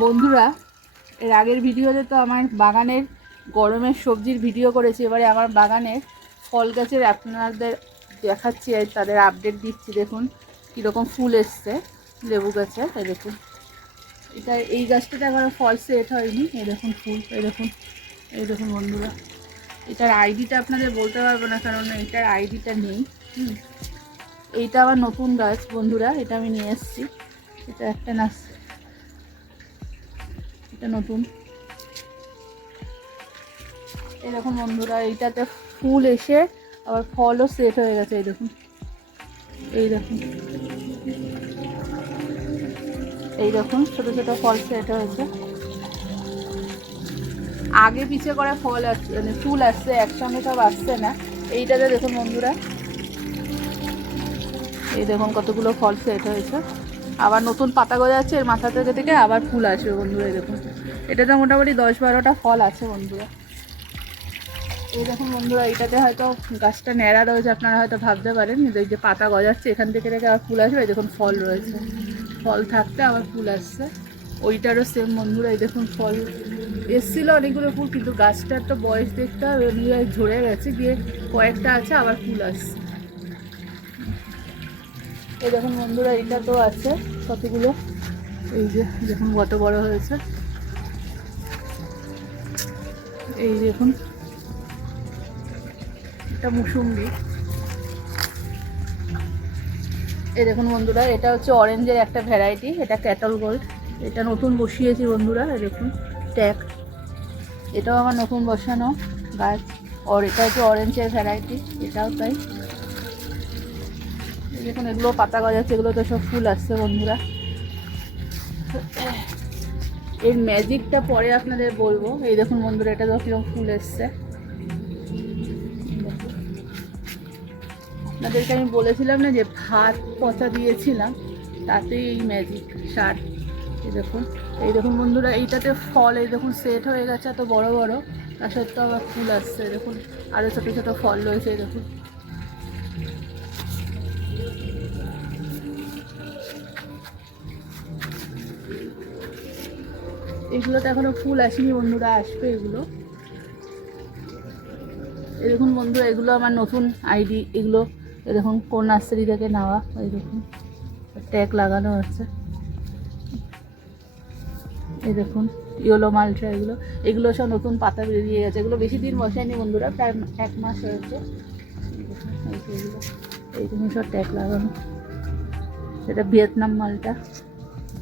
বন্ধুরা, এর আগের ভিডিওতে তো আমার বাগানের গরমের সবজির ভিডিও করেছি। এবারে আমার বাগানের ফল গাছের আপনাদের দেখাচ্ছি, তাদের আপডেট দিচ্ছি। দেখুন কীরকম ফুল এসছে লেবু গাছে। এই দেখুন, এটা এই গাছটাতে আমার ফল সেট হয়নি। এই দেখুন ফুল, এই দেখুন, এই দেখুন বন্ধুরা। এটার আইডিটা আপনাদের বলতে পারবো না, কারণ এটার আইডিটা নেই। এইটা আবার নতুন গাছ বন্ধুরা, এটা আমি নিয়ে এসেছি। এটা একটা নাচ, এটা নতুন। এই দেখুন বন্ধুরা, এইটাতে ফুল এসে আবার ফলও সেট হয়ে গেছে। এই দেখুন, এই দেখুন, এই দেখুন ছোটো ছোটো ফল সেট হয়েছে। আগে পিছে করে ফল আসছে, মানে ফুল আসছে, একসঙ্গে সব আসছে না। এইটাতে দেখুন বন্ধুরা, এই দেখুন কতগুলো ফল সেট হয়েছে। আবার নতুন পাতা গজাচ্ছে, এর মাথা থেকে থেকে আবার ফুল আসবে বন্ধুরা। এই দেখুন, এটাতে মোটামুটি 10-12টা ফল আছে বন্ধুরা। এই দেখুন বন্ধুরা, এইটাতে হয়তো গাছটা ন্যাড়া রয়েছে, আপনারা হয়তো ভাবতে পারেন এই যে পাতা গজাচ্ছে, এখান থেকে থেকে আবার ফুল আসবে। এই দেখুন ফল রয়েছে, ফল থাকতে আবার ফুল আসছে। ওইটারও সেম বন্ধুরা। এই দেখুন ফল এসেছিলো অনেকগুলো ফুল, কিন্তু গাছটার তো বয়স দেখতে হবে, নিয়ে ঝরে গেছে, গিয়ে কয়েকটা আছে আবার ফুল আসছে। এই দেখুন বন্ধুরা, এটা তো আছে কতগুলো, এই যে দেখুন কত বড় হয়েছে। এই দেখুন, এটা মুসুম্বি। এই দেখুন বন্ধুরা, এটা হচ্ছে অরেঞ্জের একটা ভ্যারাইটি, এটা ক্যাটল গোল্ড। এটা নতুন বসিয়েছি বন্ধুরা। এই দেখুন ট্যাগ, এটাও আমার নতুন বসানো গাছ। আর এটা হচ্ছে অরেঞ্জের ভ্যারাইটি, এটাও তাই। দেখুন এগুলো পাতা গজাচ্ছে, এগুলো তো সব ফুল আসছে বন্ধুরা। এর ম্যাজিকটা পরে আপনাদের বলবো। এই দেখুন বন্ধুরা, এটা তো কিরকম ফুল এসছে। আপনাদেরকে আমি বলেছিলাম না যে ভাত পচা দিয়েছিলাম, তাতেই এই ম্যাজিক সার। এই দেখুন, এই দেখুন বন্ধুরা, এইটাতে ফল এই দেখুন সেট হয়ে গেছে এত বড় বড়, তার সত্ত্বেও আবার ফুল আসছে। দেখুন আরও ছোটো ছোটো ফল রয়েছে। এই দেখুন, এগুলোতে এখনো ফুল আসেনি বন্ধুরা, আসবে এগুলো। এই দেখুন বন্ধুরা, এগুলো আমার নতুন আইডি। এগুলো এই দেখুন কোন নার্সারি থেকে নেওয়া। এই দেখুন ট্যাগ লাগানো আছে। এই দেখুন ইয়েলো মালটা, এগুলো এগুলো সব নতুন পাতা বেরিয়ে গেছে। এগুলো বেশি দিন বসায়নি বন্ধুরা, প্রায় 1 মাস হয়েছে। এই দেখুন সব ট্যাগ লাগানো, সেটা ভিয়েতনাম মালটা।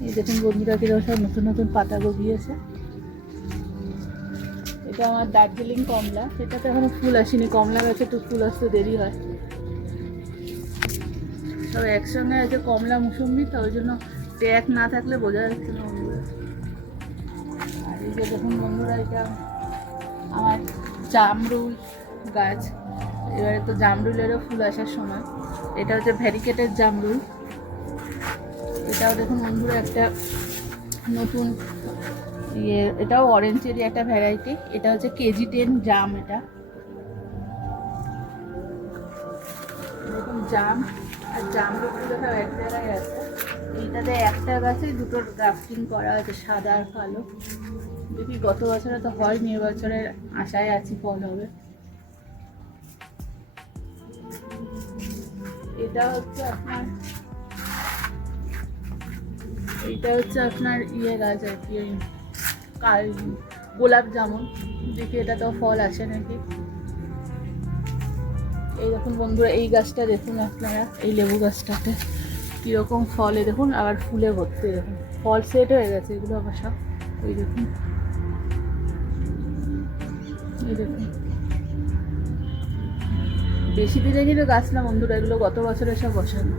এই দেখুন বন্ধুরা, কিরকম সব নতুন নতুন পাতা গজিয়েছে। এটা আমার দার্জিলিং কমলা, সেটাতে এখনো ফুল আসেনি। কমলা গাছে একটু ফুল আসতে দেরি হয়। সব একসঙ্গে আছে, কমলা মুসুম্বি, তো ওই জন্য ট্যাগ না থাকলে বোঝা যাচ্ছে না বন্ধুরা। আর এই যে দেখুন বন্ধুরা, এটা আমার জামরুল গাছ। এবারে তো জামরুলেরও ফুল আসার সময়। এটা হচ্ছে ভ্যারিকেটের জামরুল। এটাও দেখুন বন্ধুরা একটা নতুন ইয়ে, এটাও অরেঞ্জেরই একটা ভ্যারাইটি। এটা হচ্ছে KG10 জাম। এটা দেখুন জাম আর জামরুলগুলো সব এক জায়গায় আছে। এইটাতে একটা গাছে দুটো গ্রাফটিং করা আছে, সাদা আর কালো। দেখি গত বছরে তো হয়নি, এবছরের আশায় আছি ফল হবে। এটা হচ্ছে আপনার, এইটা হচ্ছে আপনার ইয়ে গাছ আর কি, কাল গোলাপ জামুন। দেখি এটা তো ফল আসে নাকি। এই দেখুন বন্ধুরা, এই গাছটা দেখুন আপনারা, এই লেবু গাছটাতে কীরকম ফলে দেখুন, আবার ফুলে ভর্তি। দেখুন ফল সেট হয়ে গেছে এগুলো আবার সব। এই দেখুন, এই দেখুন বেশি দিনে কিন্তু গাছ না বন্ধুরা, এগুলো গত বছরে সব বসানো।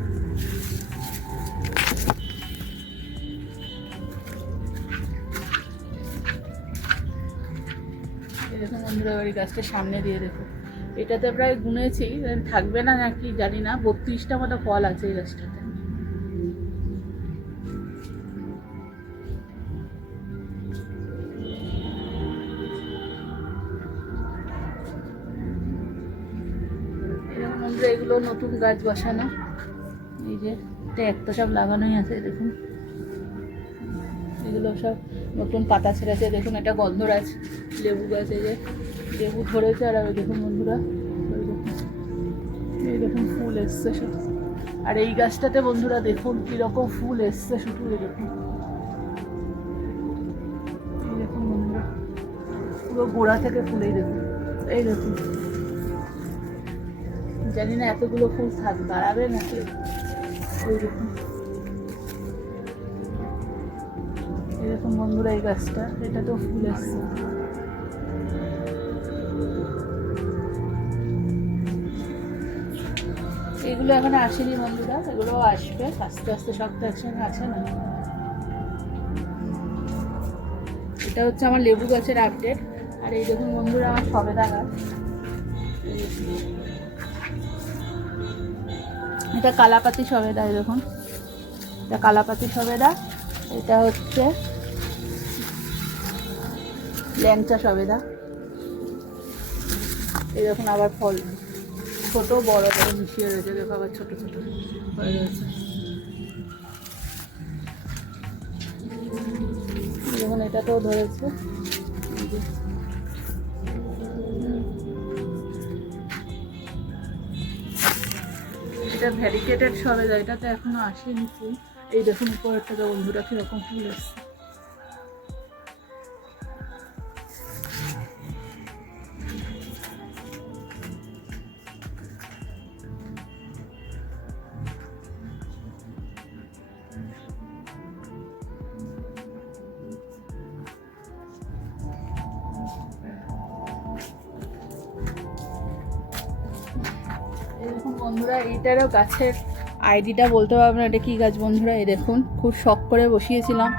এই দেখুন বন্ধুরা, এবার এই গাছটা সামনে দিয়ে দেখুন, এটাতে প্রায় গুনেছি, থাকবে না নাকি জানি না, 32টা মতো ফল আছে এই গাছটাতে। এরকম বন্ধুরা, এগুলো নতুন গাছ বসানো। এই যে ট্যাগ তো সব লাগানোই আছে দেখুন, এগুলো সব নতুন পাতা ছেড়েছে। দেখুন এটা গন্ধরাজ লেবু গাছ, এই যে লেবু ধরেছে। আর ওই দেখুন বন্ধুরা, এই দেখুন ফুল এসছে সব। আর এই গাছটাতে বন্ধুরা দেখুন কিরকম ফুল এসছে শুধু, এই দেখুন, এই দেখুন বন্ধুরা পুরো গোড়া থেকে ফুলেই দেখুন, এই দেখুন। জানি না এতগুলো ফুল দাঁড়াবে নাকি। ওই দেখুন, এই দেখুন বন্ধুরা এই গাছটা, এটা তো ফুল এসছে। এগুলো এখন আসেনি বন্ধুরা, এগুলো আসবে আস্তে আস্তে, সব তো একসঙ্গে আছে না। এটা হচ্ছে আমার লেবু গাছের আপডেট। আর এই দেখুন বন্ধুরা আমার সবেদা গাছ, এটা কালাপাতি সবেদা, এই দেখুন এটা কালাপাতি সবেদা। এটা হচ্ছে ল্যাংচা সবেদা। এই দেখুন আবার ফল ছোট বড় বড় মিশিয়ে রয়েছে, দেখো আবার ছোট ছোট হয়ে রয়েছে। দেখুন এটাতেও ধরেছে, এটা ভ্যারিকেটেড সবেদা, এটা তো এখনো আসেনি ফুল। এই দেখুন উপরের থেকে বন্ধুরা কিরকম ফুল এসছে। দেখুন বন্ধুরা এইটারও গাছের আইডিটা বলতে পারবো না এটা কী গাছ বন্ধুরা। এই দেখুন খুব শখ করে বসিয়েছিলাম,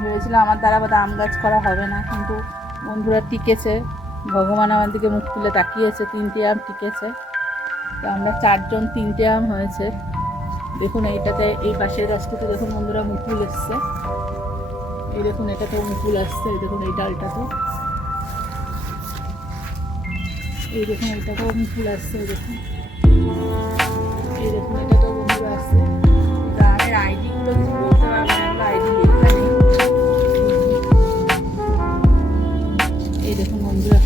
ভেবেছিলাম আমার দ্বারা আবার আম গাছ করা হবে না, কিন্তু বন্ধুরা টিকেছে। ভগবান আমার দিকে মুখ তুলে তাকিয়েছে, 3টে আম টিকেছে। তো আমরা 4 জন 3টে আম হয়েছে। দেখুন এইটাতে, এই পাশের গাছটাতে দেখুন বন্ধুরা মুকুল এসছে। এই দেখুন এটাতেও মুকুল আসছে, এই দেখুন এই ডালটাতেও, এই দেখুন এইটাতেও মুকুল আসছে। এই দেখুন, এই দেখুন এটাতেও বন্ধুরা আসছে। আমের আইডিগুলো কিছু বলতে পারবো না, এগুলো আইডি লেখা নেই। এই দেখুন বন্ধুরা,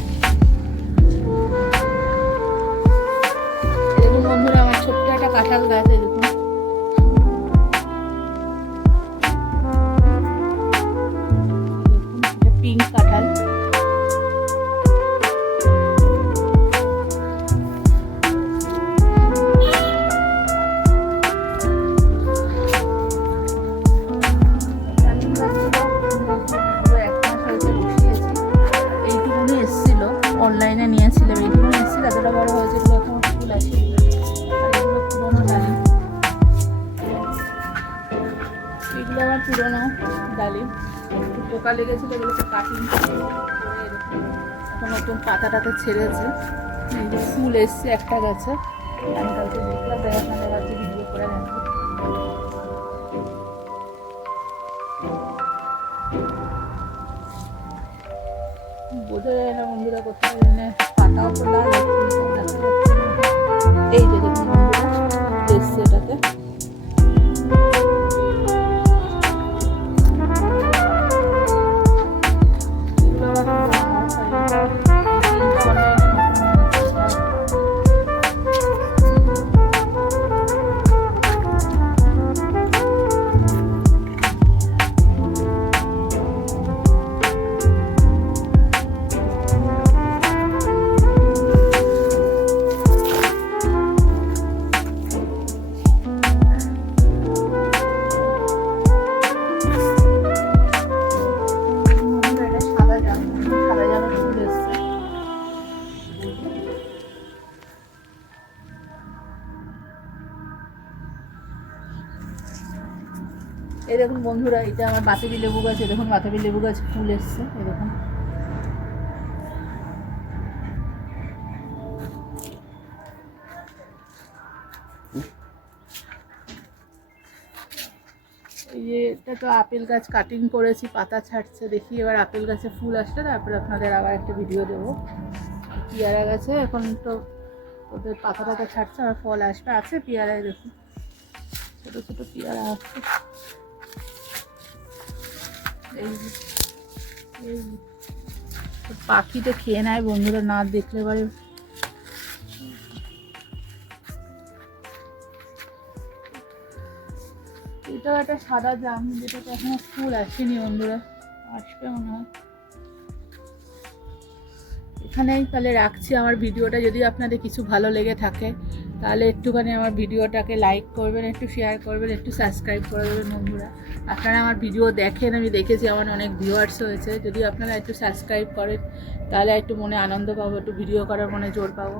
দেখুন বন্ধুরা আমার ছোট্ট একটা কাঁঠাল গাছ, এই দেখুন পিঙ্ক কাঁঠাল। অনলাইনে নিয়েছিলাম, এইগুলো এসেছিল এতটা বড় হয়েছে, এগুলো এখন ফুল আছে। আর এগুলো পুরোনো ডালিম, এগুলো আমার পুরোনো ডালিম, একটু পোকা লেগেছিলো, এগুলোকে কাটিং করে এখন নতুন পাতা টাতা ছেড়েছে। এই যে ফুল এসছে একটা গাছে, আমি কালকে দেখলাম, দেখাশোনা গাছে ভিডিও করে রাখি। বোঝা যায় না বন্ধুরা কোথায় এনে পাতাও তো লাল, এই যে দেখুন বন্ধুরা এসছে এটাতে। এই দেখুন বন্ধুরা এটা আমার বাতাবি লেবু গাছ, দেখুন বাতাবি লেবু গাছ ফুল এসছে, এই দেখুন। এই যে এটা তো আপেল গাছ কাটিং করেছি, পাতা ছাড়ছে, দেখি এবার আপেল গাছে ফুল আসলে তারপরে আপনাদের আবার একটা ভিডিও দেবো। পেয়ারা গাছে এখন তো ওদের পাতা টাতা ছাড়ছে, আর ফল আসবে, আছে পেয়ারায় দেখুন। ছোট ছোট পেয়ারা আছে। এই যে, এই যে। পাখি তো খেয়ে নেয় বন্ধুরা, না দেখলে এবারে। এটাও একটা সাদা জাম, যেটাতে এখনো ফুল আসেনি বন্ধুরা, আসবে মনে হয়। এখানেই তাহলে রাখছি আমার ভিডিওটা। যদি আপনাদের কিছু ভালো লেগে থাকে তাহলে একটুখানি আমার ভিডিওটাকে লাইক করবেন, একটু শেয়ার করবেন, একটু সাবস্ক্রাইব করে দেবেন বন্ধুরা। আপনারা আমার ভিডিও দেখেন, আমি দেখেছি আমার অনেক ভিউয়ার্স হয়েছে। যদি আপনারা একটু সাবস্ক্রাইব করেন তাহলে একটু মনে আনন্দ পাবো, একটু ভিডিও করার মনে জোর পাবো।